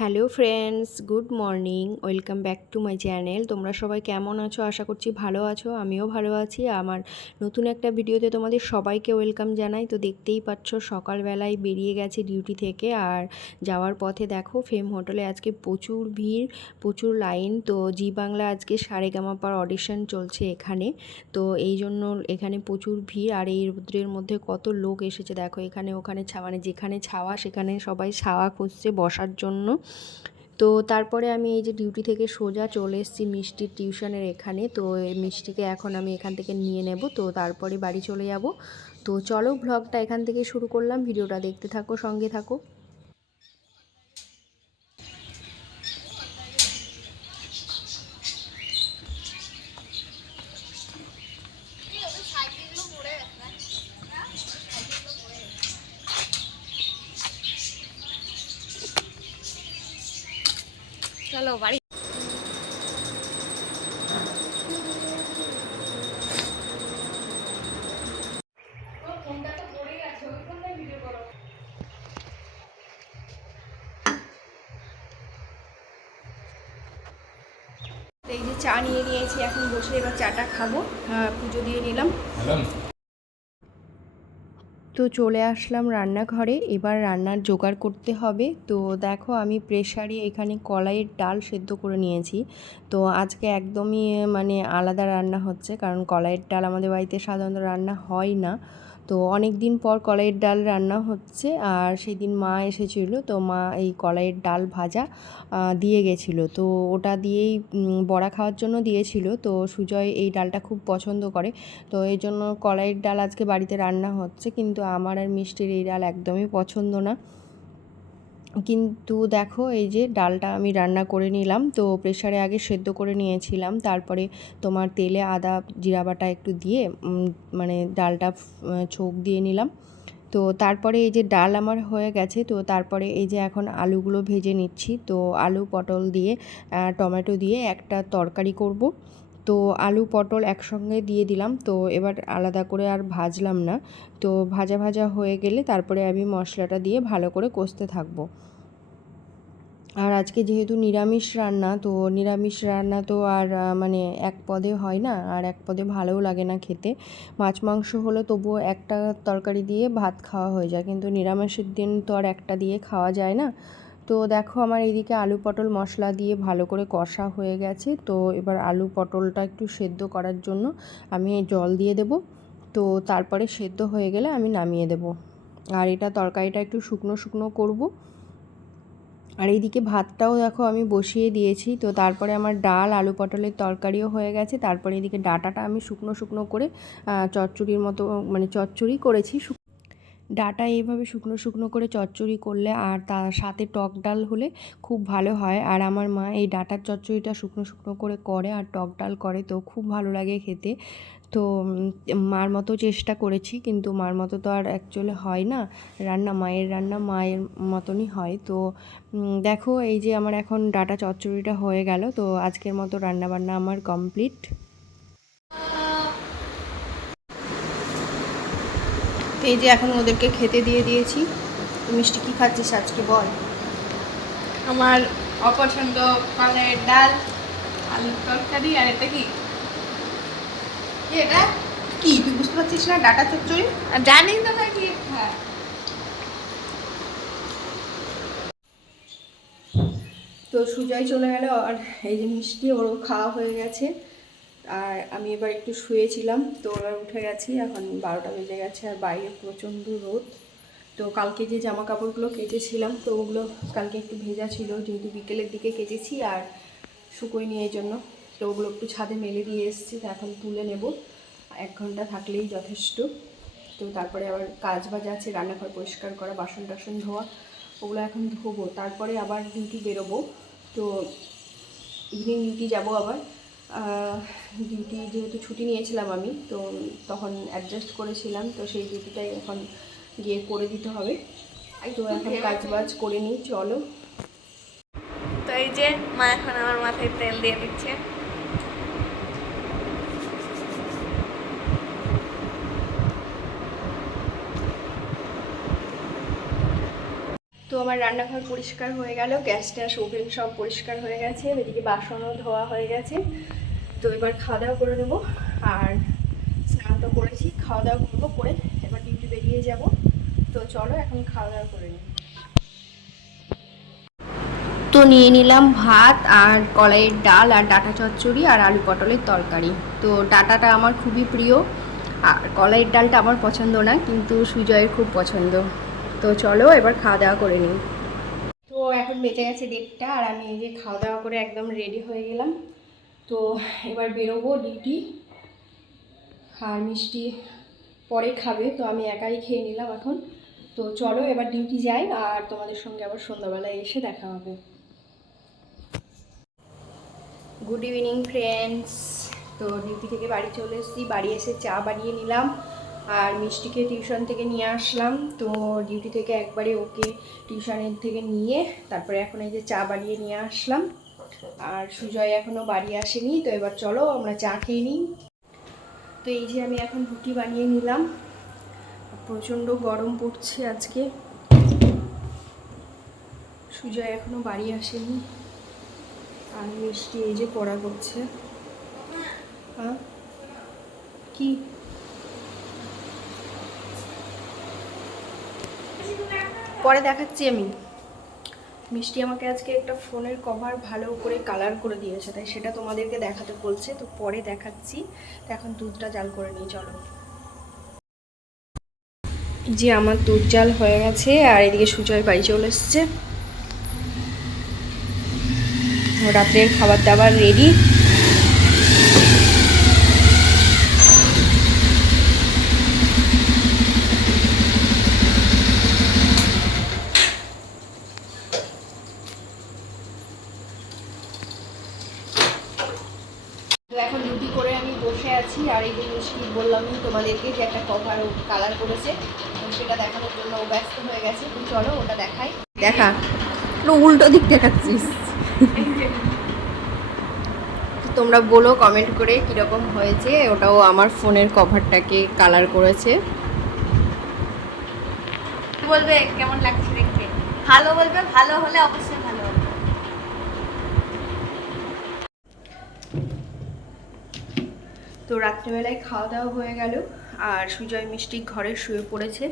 Hello friends, good morning, welcome back to my channel. তোমরা সবাই কেমন আছো? আশা করছি ভালো আছো, আমিও ভালো আছি। আমার নতুন একটা ভিডিওতে তোমাদের সবাইকে ওয়েলকাম জানাই। তো দেখতেই পাচ্ছ, সকালবেলায় বেরিয়ে গেছে ডিউটি থেকে আর যাওয়ার পথে দেখো, ফেম হোটেলে আজকে প্রচুর ভিড়, প্রচুর লাইন। তো জি বাংলা আজকে সারেগামাপার অডিশন চলছে এখানে। তো এই জন্য এখানে প্রচুর ভিড় আর এই রৌদ্রের মধ্যে কত লোক এসেছে। দেখো এখানে, ওখানে ছা মানে যেখানে ছাওয়া সেখানে সবাই ছাওয়া খুঁজছে বসার জন্য। তো তারপরে আমি এই যে ডিউটি থেকে সোজা চলে এসেছি মিষ্টির টিউশনের এখানে। তো মিষ্টিকে এখন আমি এখান থেকে নিয়ে নেব। তো তারপরে বাড়ি চলে যাব। তো চলো ব্লগটা এখান থেকে শুরু করলাম। ভিডিওটা দেখতে থাকো, সঙ্গে থাকো। চলো, বাড়ি। এই যে চা নিয়ে নিয়েছি, এখন বসে এবার চাটা খাব। পুজো দিয়ে নিলাম। তো চলে আসলাম রান্নাঘরে। এবার রান্নার জোগাড় করতে হবে। তো দেখো আমি প্রেশারে এখানে কলাইয়ের ডাল সেদ্ধ করে নিয়েছি। তো আজকে একদমই মানে আলাদা রান্না হচ্ছে। কারণ কলাইয়ের ডাল আমাদের বাড়িতে সাধারণত রান্না হয় না। তো অনেক দিন পর কলাইয়ের ডাল রান্না হচ্ছে আর সেই দিন মা এসেছিল, তো মা এই কলাইয়ের ডাল ভাজা দিয়ে গেছিল। তো ওটা দিয়েই বড়া খাওয়ার জন্য দিয়েছিল। তো সুজয় এই ডালটা খুব পছন্দ করে। তো এই জন্য কলাইয়ের ডাল আজকে বাড়িতে রান্না হচ্ছে, কিন্তু আমার আর মিষ্টির এই ডাল একদমই পছন্দ না। কিন্তু দেখো, এই যে ডালটা আমি রান্না করে নিলাম। তো প্রেশারে আগে সেদ্ধ করে নিয়েছিলাম। তারপরে তোমার তেলে আদা জিরা বাটা একটু দিয়ে মানে ডালটা ছোক দিয়ে নিলাম। তো তারপরে এই যে ডাল আমার হয়ে গেছে, তো তারপরে এই যে এখন আলুগুলো ভেজে নিচ্ছি। তো আলু পটল দিয়ে টমেটো দিয়ে একটা তরকারি করব। তো আলু, পটল একসঙ্গে দিয়ে দিলাম। তো এবার আলাদা করে আর ভাজলাম না। তো ভাজা ভাজা হয়ে গেলে তারপরে আমি মশলাটা দিয়ে ভালো করে কষতে থাকব। আর আজকে যেহেতু নিরামিষ রান্না, তো নিরামিষ রান্না তো আর মানে এক পদে হয় না। আর এক পদে ভালোও লাগে না খেতে। মাছ, মাংস হলে তবুও একটা তরকারি দিয়ে ভাত খাওয়া হয়ে যায়। কিন্তু নিরামিষের দিন তো আর একটা দিয়ে খাওয়া যায় না। তো দেখো আমার এদিকে আলু পটল মশলা দিয়ে ভালো করে কষা হয়ে গেছে। তো এবার আলু পটলটা একটু সেদ্ধ করার জন্য আমি জল দিয়ে দেব। তো তারপরে সেদ্ধ হয়ে গেলে আমি নামিয়ে দেব। আর এটা তরকারিটা একটু শুকনো শুকনো করব। আর এইদিকে ভাতটাও দেখো আমি বসিয়ে দিয়েছি। তো তারপরে আমার ডাল, আলু পটলের তরকারিও হয়ে গেছে। তারপরে এদিকে ডাটাটা আমি শুকনো শুকনো করে চচ্চড়ির মতো মানে চচ্চড়ি করেছি। ডাটা এইভাবে শুকনো শুকনো করে চচ্চড়ি করলে আর তার সাথে টক ডাল হলে খুব ভালো হয়। আর আমার মা এই ডাটার চচ্চড়িটা শুকনো শুকনো করে করে আর টক ডাল করে তো খুব ভালো লাগে খেতে। তো মার মতো চেষ্টা করেছি কিন্তু মার মতো তো আর অ্যাকচুয়ালি হয় না। রান্না, মায়ের রান্না মায়ের মতনই হয়। তো দেখো এই যে আমার এখন ডাটা চচ্চড়িটা হয়ে গেল। তো আজকের মতো রান্না বান্না আমার কমপ্লিট এই যে এখন ওদেরকে খেতে দিয়ে দিয়েছি। মিষ্টি কী খাচ্ছিস আজকে বল? আমার অপছন্দ কলের ডাল আলুর তরকারি আর এটা কি? এটা? কি? তুই বুঝতে পারছিস না? ডাটা চচ্চড়ি? আর জানি তো নাকি? হ্যাঁ। তো সুজয় চলে গেল আর এই যে মিষ্টি ওরও খাওয়া হয়ে গেছে। আর আমি এবার একটু শুয়েছিলাম, তো এবার উঠে গেছি, এখন বারোটা বেজে গেছে আর বাইরে প্রচণ্ড রোদ। তো কালকে যে জামা কাপড়গুলো কেচেছিলাম, তো ওগুলো কালকে একটু ভেজা ছিল, যেহেতু বিকেলের দিকে কেচেছি আর শুকোই নিয়ে জন্য তো ওগুলো একটু ছাদে মেলে দিয়ে এসেছি, তো এখন তুলে নেব। এক ঘণ্টা থাকলেই যথেষ্ট। তো তারপরে আবার কাজ বাজ আছে, রান্নাঘর পরিষ্কার করা, বাসন টাসন ধোয়া, ওগুলো এখন ধোবো। তারপরে আবার ডিউটি বেরোবো। তো ইভিনিং ডিউটি যাব আবার। ডিউটি যেহেতু ছুটি নিয়েছিলাম আমি তো তখন অ্যাডজাস্ট করেছিলাম তো সেই ডিউটিটাই এখন গিয়ে করে দিতে হবে। তো এখন কাজ বাজ করে নিই চলো। তো এই যে মা এখন আমার মাথায় তেল দিয়ে দিচ্ছে। তো আমার রান্নাঘর পরিষ্কার হয়ে গেল, গ্যাস ট্যাস, ওভেন সব পরিষ্কার হয়ে গেছে, এদিকে বাসনও ধোয়া হয়ে গেছে। তো এবার খাওয়া দাওয়া করে দেবো আর স্নান তো করেছি, খাওয়া দাওয়া করব করে এবার ডিউটি বেরিয়ে যাব। তো চলো এখন খাওয়া দাওয়া করে নিই। তো নিয়ে নিলাম ভাত আর কলাইয়ের ডাল আর ডাটা চচ্চড়ি আর আলু পটলের তরকারি। তো ডাটাটা আমার খুবই প্রিয়, আর কলাইয়ের ডালটা আমার পছন্দ না, কিন্তু সুজয়ের খুব পছন্দ। তো চলো এবার খাওয়া দাওয়া করে নিই। তো এখন বেঁচে গেছে ডেটটা আর আমি এই যে খাওয়া দাওয়া করে একদম রেডি হয়ে গেলাম। তো এবার বেরোবো ডিউটি আর মিষ্টি পরে খাবে, তো আমি একাই খেয়ে নিলাম এখন। তো চলো এবার ডিউটি যাই আর তোমাদের সঙ্গে আবার সন্ধ্যাবেলায় এসে দেখা হবে। গুড ইভিনিং ফ্রেন্ডস তো ডিউটি থেকে বাড়ি চলে এসেছি, বাড়ি এসে চা বানিয়ে নিলাম। আর মিষ্টিকে টিউশন থেকে নিয়ে আসলাম। তো ডিউটি থেকে একবারে ওকে টিউশনের থেকে নিয়ে তারপরে এখন এই যে চা বানিয়ে নিয়ে আসলাম। আর সুজয় এখনও বাড়ি আসেনি, তো এবার চলো আমরা চা খেয়ে নিই। তো এই যে আমি এখন রুটি বানিয়ে নিলাম। প্রচণ্ড গরম পড়ছে আজকে। সুজয় এখনও বাড়ি আসেনি। আর মিষ্টি এই যে পড়া করছে। হ্যাঁ? কি? পরে দেখাচ্ছি আমি। মিষ্টি আমাকে আজকে একটা ফোনের কভার ভালো করে কালার করে দিয়েছে, তাই সেটা তোমাদেরকে দেখাতে বলছে। তো পরে দেখাচ্ছি। তো এখন দুধটা জাল করে নিই, চলো। যে আমার দুধ জাল হয়ে গেছে, আর এদিকে সুজয় বাড়ি চলে এসছে। রাত্রের খাবার দাবার রেডি এখন রুটি করে আমি বসে আছি আর এই যে মিষ্টি বললামই তোমাদেরকে যে একটা কভার কালার করেছে সেটা দেখানোর জন্য ও ব্যস্ত হয়ে গেছে। তো চলো ওটা দেখাই। দেখা। পুরো উল্টো দিক দেখাচ্ছিস। তোমরা বলো কমেন্ট করে কীরকম হয়েছে ওটাও আমার ফোনের কভারটাকে কালার করেছে। কি বলবে কেমন লাগছে দেখতে? ভালো বলবে ভালো হলে অবশ্যই ভালো হবে তো রাত্রিবেলায় খাওয়া দাওয়া হয়ে গেল, আর সুজয় মিষ্টি ঘরে শুয়ে পড়েছে।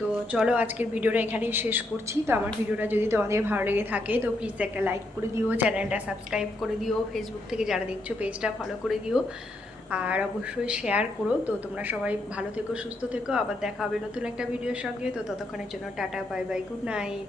তো চলো আজকের ভিডিওটা এখানেই শেষ করছি। তো আমার ভিডিওটা যদি তোমাদের ভালো লেগে থাকে, তো প্লিজ একটা লাইক করে দিও, চ্যানেলটা সাবস্ক্রাইব করে দিও ফেসবুক থেকে যারা দেখছ পেজটা ফলো করে দিও, আর অবশ্যই শেয়ার করো। তো তোমরা সবাই ভালো থেকো, সুস্থ থেকো। আবার দেখা হবে নতুন একটা ভিডিওর সঙ্গে। তো ততক্ষণের জন্য tata bye bye good night